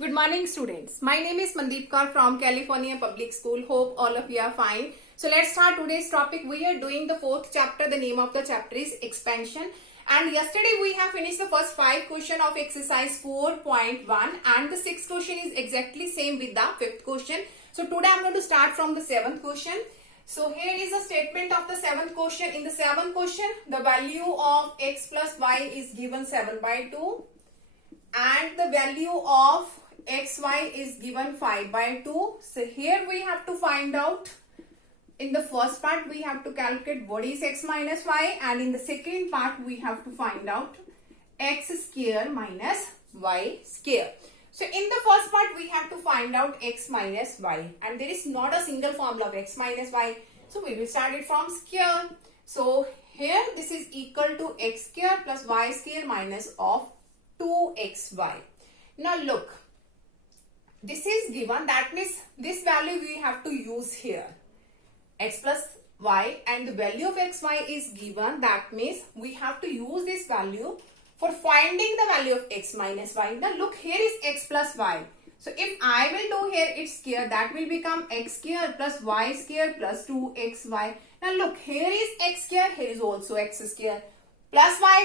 Good morning, students. My name is Mandeep Kaur from California Public School. Hope all of you are fine. So let's start today's topic. We are doing the fourth chapter. The name of the chapter is expansion. And yesterday we have finished the first 5 question of exercise 4.1 and the 6th question is exactly same with the 5th question. So today I'm going to start from the 7th question. So here is a statement of the 7th question. In the 7th question, the value of x plus y is given 7/2 and the value of xy is given 5/2. So here we have to find out, in the first part we have to calculate what is x minus y, and in the second part we have to find out x square minus y square. So in the first part we have to find out x minus y, and there is not a single formula of x minus y. So we will start it from square. So here this is equal to x square plus y square minus of 2xy. Now look, this is given, that means this value we have to use here, x plus y, and the value of xy is given, that means we have to use this value for finding the value of x minus y. Now look, here is x plus y. So if I will do here its square, that will become x square plus y square plus 2xy. Now look, here is x square, here is also x square, plus y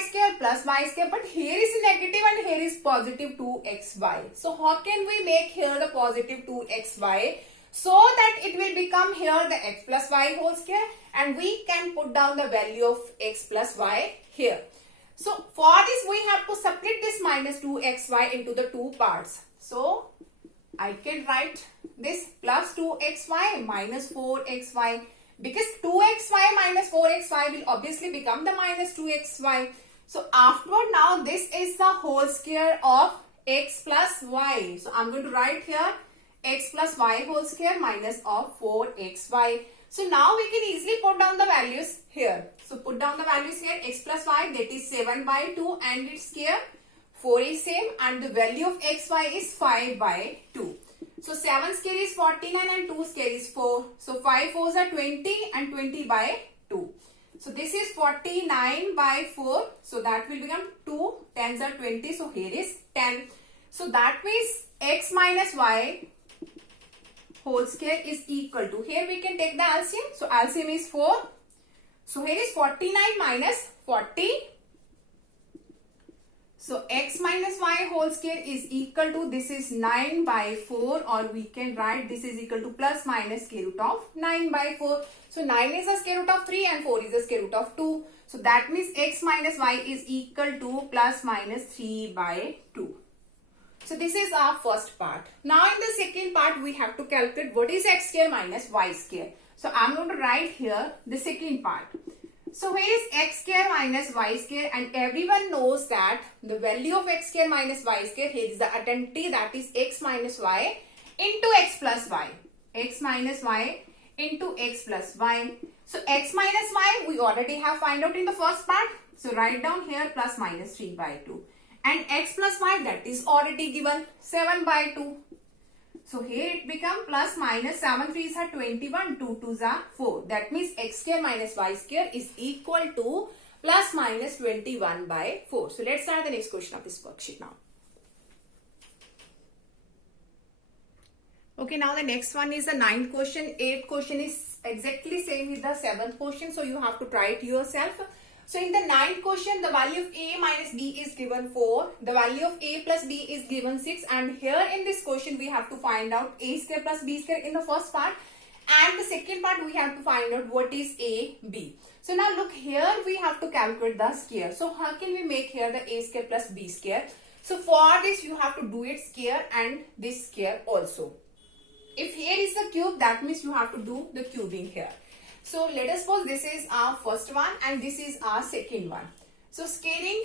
square, but here is negative and here is positive 2xy. So how can we make here the positive 2xy so that it will become here the x plus y whole square, and we can put down the value of x plus y here. So for this we have to split this minus 2xy into the two parts. So I can write this plus 2xy minus 4xy. Because 2xy minus 4xy will obviously become the minus 2xy. So afterward, now this is the whole square of x plus y. So I'm going to write here x plus y whole square minus of 4xy. So now we can easily put down the values here. So put down the values here, x plus y, that is 7/2 and its square 4 is same, and the value of xy is 5/2. So 7 square is 49 and 2 square is 4. So 5 4s are 20 and 20/2. So this is 49/4. So that will become 2. 10s are 20. So here is 10. So that means x minus y whole square is equal to, here we can take the LCM. So LCM is 4. So here is 49 minus 40. So x minus y whole square is equal to, this is 9/4, or we can write this is equal to plus minus square root of 9/4. So 9 is the square root of 3 and 4 is the square root of 2. So that means x minus y is equal to plus minus 3/2. So this is our first part. Now in the second part we have to calculate what is x square minus y square. So I'm going to write here the second part. So here is x square minus y square, and everyone knows that the value of x square minus y square, here is the identity, that is x minus y into x plus y. X minus y into x plus y. So x minus y we already have find out in the first part. So write down here plus minus 3/2. And x plus y, that is already given 7/2. So here it become plus minus 7 3s are 21, 2 2s are 4. That means x square minus y square is equal to plus minus 21/4. So let's start the next question of this worksheet now. Okay, now the next one is the 9th question. 8th question is exactly same with the 7th question. So you have to try it yourself. So in the 9th question, the value of a minus b is given 4. The value of a plus b is given 6. And here in this question, we have to find out a square plus b square in the first part. And the second part, we have to find out what is a, b. So now look, here we have to calculate the square. So how can we make here the a square plus b square? So for this, you have to do it square and this square also. If here is the cube, that means you have to do the cubing here. So let us suppose this is our first one and this is our second one. So squaring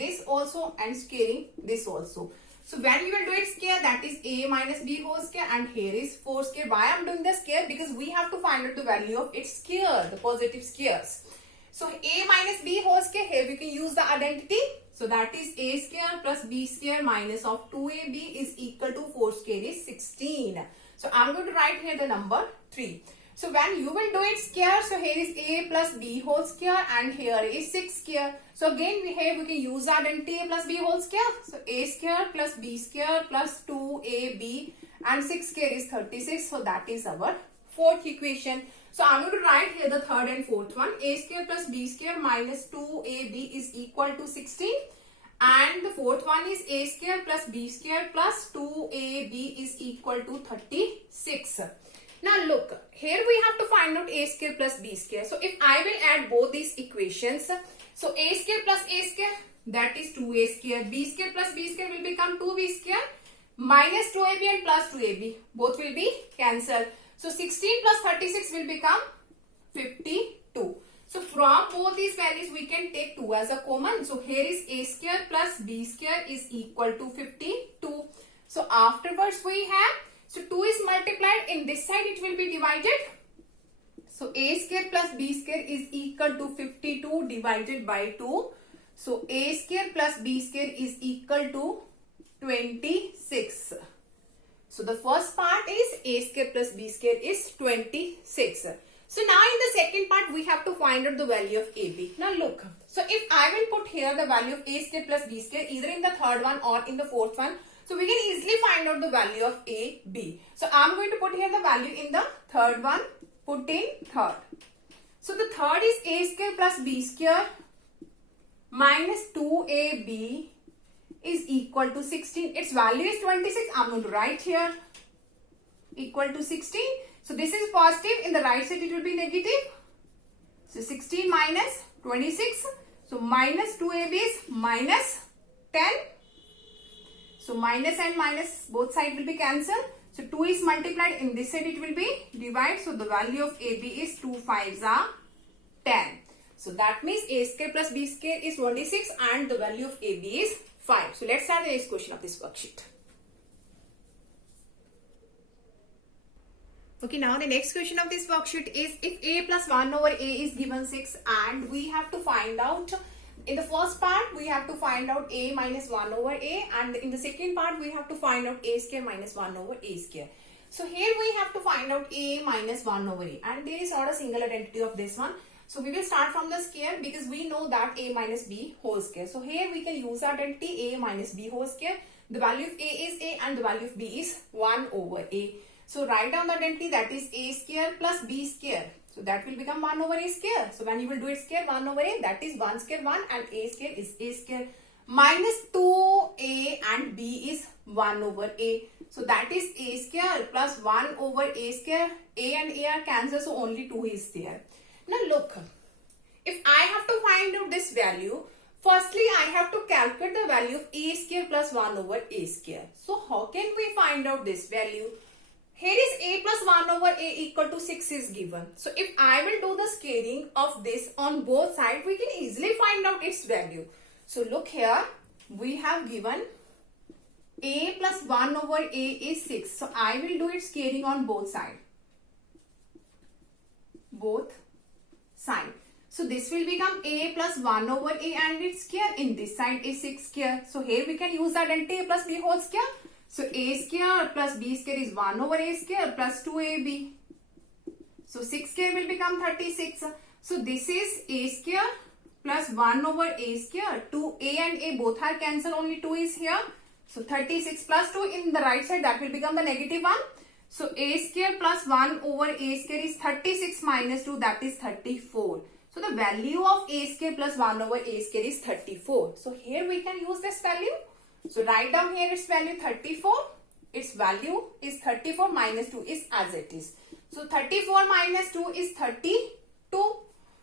this also and squaring this also. So when you will do it square, that is a minus b whole square, and here is 4 square. Why I am doing the square? Because we have to find out the value of its square, the positive squares. So a minus b whole square, here we can use the identity. So that is a square plus b square minus of 2ab is equal to 4 square is 16. So I am going to write here the number 3. So when you will do it square, so here is a plus b whole square and here is 6 square. So again we can use identity a plus b whole square. So a square plus b square plus 2ab and 6 square is 36. So that is our fourth equation. So I'm going to write here the third and fourth one. A square plus b square minus 2ab is equal to 16. And the fourth one is a square plus b square plus 2ab is equal to 36. Now look, here we have to find out a square plus b square. So if I will add both these equations, so a square plus a square, that is 2a square. B square plus b square will become 2b square minus 2ab and plus 2ab. Both will be cancelled. So 16 plus 36 will become 52. So from both these values we can take 2 as a common. So here is a square plus b square is equal to 52. So afterwards we have, so 2 is multiplied, in this side it will be divided. So a square plus b square is equal to 52 divided by 2. So a square plus b square is equal to 26. So the first part is a square plus b square is 26. So now in the second part we have to find out the value of AB. Now look, so if I will put here the value of a square plus b square either in the third one or in the fourth one, so we can easily find out the value of AB. So I'm going to put here the value in the third one, put in third. So the third is a square plus b square minus 2ab is equal to 16. Its value is 26. I'm going to write here equal to 16. So this is positive. In the right side it will be negative. So 16 minus 26. So minus 2ab is minus 10. So minus and minus both sides will be cancelled. So 2 is multiplied. In this side it will be divided. So the value of AB is 2 5s are 10. So that means a square plus b square is 26 and the value of AB is 5. So let's start the next question of this worksheet. Okay, now the next question of this worksheet is if a plus 1 over a is given 6 and we have to find out, in the first part we have to find out a minus 1 over a, and in the second part we have to find out a square minus 1 over a square. So here we have to find out a minus 1 over a, and there is not a single identity of this one. So we will start from the square because we know that a minus b whole square. So here we can use identity a minus b whole square. The value of a is a and the value of b is 1 over a. So write down the identity, that is a square plus b square. So that will become 1 over a square. So when you will do it square, 1 over a, that is 1 square 1 and a square is a square. Minus 2a and b is 1 over a. So that is a square plus 1 over a square. A and a are cancelled, so only 2 is there. Now look, if I have to find out this value, firstly I have to calculate the value of a square plus 1 over a square. So how can we find out this value? Here is a plus 1 over a equal to 6 is given. So if I will do the scaling of this on both sides, we can easily find out its value. So look here, we have given a plus 1 over a is 6. So I will do its scaling on both sides. Both sides. So this will become a plus 1 over a and its square. In this side is 6 square. So here we can use the identity a plus b whole square. So a square plus b square is 1 over a square plus 2ab. So 6 square will become 36. So this is a square plus 1 over a square. 2a and a both are cancelled, only 2 is here. So 36 plus 2 in the right side, that will become the negative 1. So a square plus 1 over a square is 36 minus 2, that is 34. So the value of a square plus 1 over a square is 34. So here we can use this value. So write down here its value 34. Its value is 34 minus 2 is as it is. So 34 minus 2 is 32.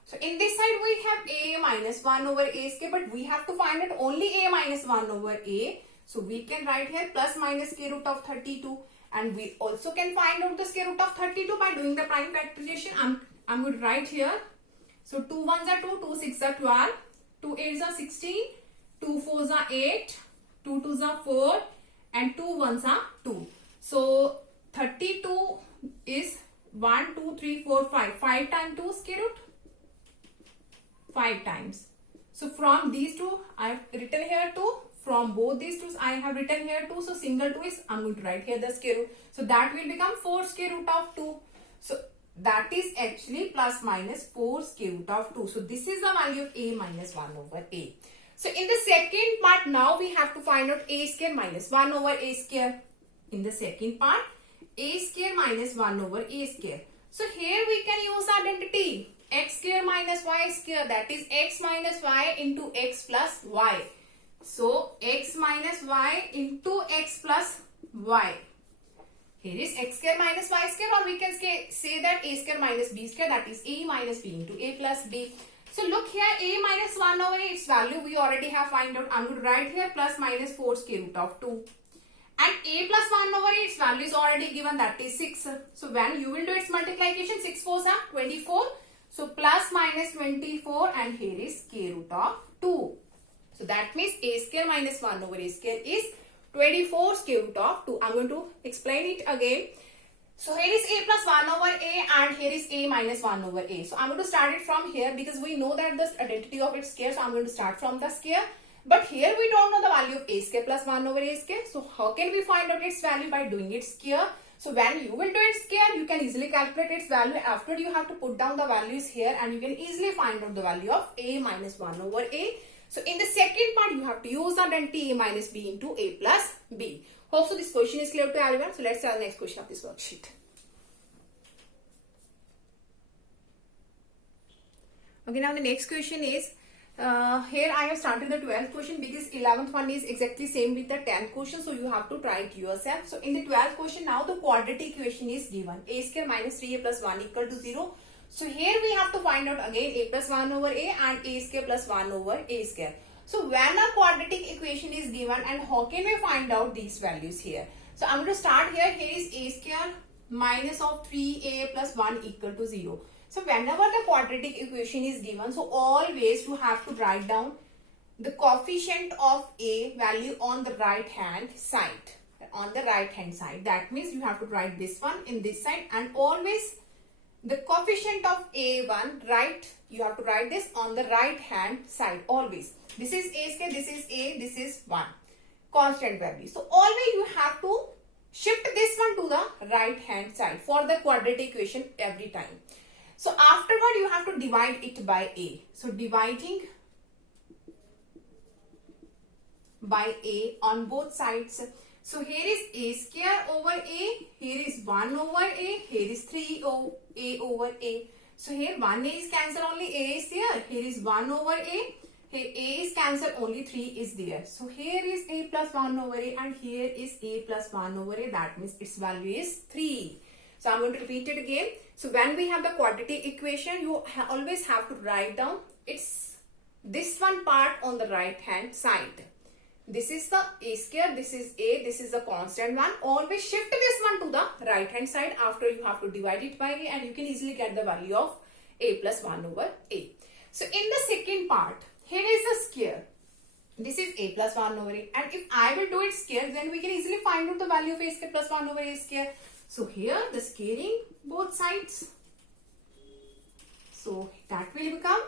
So in this side we have a minus 1 over a square, but we have to find out only a minus 1 over a. So we can write here plus minus square root of 32. And we also can find out the square root of 32 by doing the prime factorization. I'm going to write here. So 2 1s are 2, 2 6s are 12, 2 8s are 16, 2 4s are 8, 2 2s are 4 and 2 1s are 2. So 32 is 1, 2, 3, 4, 5. 5 times 2 square root? 5 times. So from these two I have written here 2. From both these two I have written here 2. So single 2 is, I'm going to write here the square root. So that will become 4 square root of 2. So That is actually plus minus 4 square root of 2. So this is the value of a minus 1 over a. So in the second part, now we have to find out a square minus 1 over a square. In the second part, a square minus 1 over a square. So here we can use identity. X square minus y square, that is x minus y into x plus y. So x minus y into x plus y. Here is x square minus y square, or we can say that a square minus b square, that is a minus b into a plus b. So look here, a minus 1 over a, its value we already have find out. I'm going to write here plus minus 4 square root of 2. And a plus 1 over a, its value is already given, that is 6. So when you will do its multiplication, 6 4s are 24. So plus minus 24, and here is square root of 2. So that means a square minus 1 over a square is 24 square root of 2. I'm going to explain it again. So here is a plus 1 over a, and here is a minus 1 over a. So I'm going to start it from here because we know that the identity of its square. So I'm going to start from the square. But here we don't know the value of a square plus 1 over a square. So how can we find out its value? By doing its square. So when you will do its square, you can easily calculate its value. After, you have to put down the values here, and you can easily find out the value of a minus 1 over a. So in the second part, you have to use the identity a minus b into a plus b. Hope so this question is clear to everyone. So let's start the next question of this worksheet. Okay, now the next question is, here I have started the 12th question because 11th one is exactly same with the 10th question. So you have to try it yourself. So in the 12th question, now the quadratic equation is given. A square minus 3a plus 1 equal to 0. So here we have to find out again a plus 1 over a and a square plus 1 over a square. So when a quadratic equation is given, and how can we find out these values here? So I'm going to start here. Here is a square minus of 3a plus 1 equal to 0. So whenever the quadratic equation is given, so always you have to write down the coefficient of a value on the right hand side. On the right hand side. That means you have to write this one in this side, and always the coefficient of a1, right? You have to write this on the right hand side always. This is a square, this is a, this is 1. Constant value. So always you have to shift this one to the right hand side for the quadratic equation every time. So afterward you have to divide it by a. So dividing by a on both sides. So here is a square over a, here is 1 over a, here is 3a over a. So here 1a is cancelled, only a is there. Here is 1 over a, here a is cancelled, only 3 is there. So here is a plus 1 over a, and here is a plus 1 over a. That means its value is 3. So I'm going to repeat it again. So when we have the quadratic equation, you always have to write down it's this one part on the right hand side. This is the a square, this is a, this is the constant one. Always shift this one to the right hand side. After, you have to divide it by a, and you can easily get the value of a plus 1 over a. So in the second part, here is the square. This is a plus 1 over a, and if I will do it square, then we can easily find out the value of a square plus 1 over a square. So here the squaring both sides. So that will become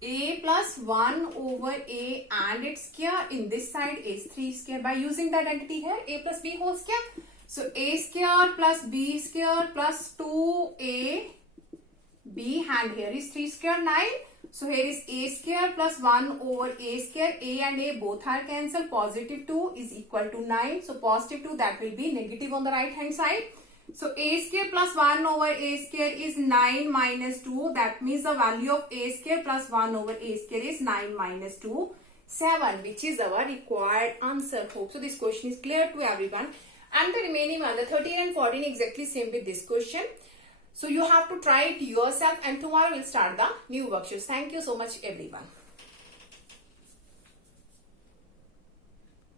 a plus 1 over a, and its square in this side is 3 square. By using the identity here, a plus b whole square. So a square plus b square plus 2a b, and here is 3 square 9. So here is a square plus 1 over a square. A and a both are cancelled. Positive 2 is equal to 9. So positive 2, that will be negative on the right hand side. So a square plus 1 over a square is 9 minus 2. That means the value of a square plus 1 over a square is 9 minus 2, 7, which is our required answer. Hope so this question is clear to everyone. And the remaining one, the 13 and 14, exactly same with this question. So you have to try it yourself, and tomorrow we'll start the new worksheets. Thank you so much everyone.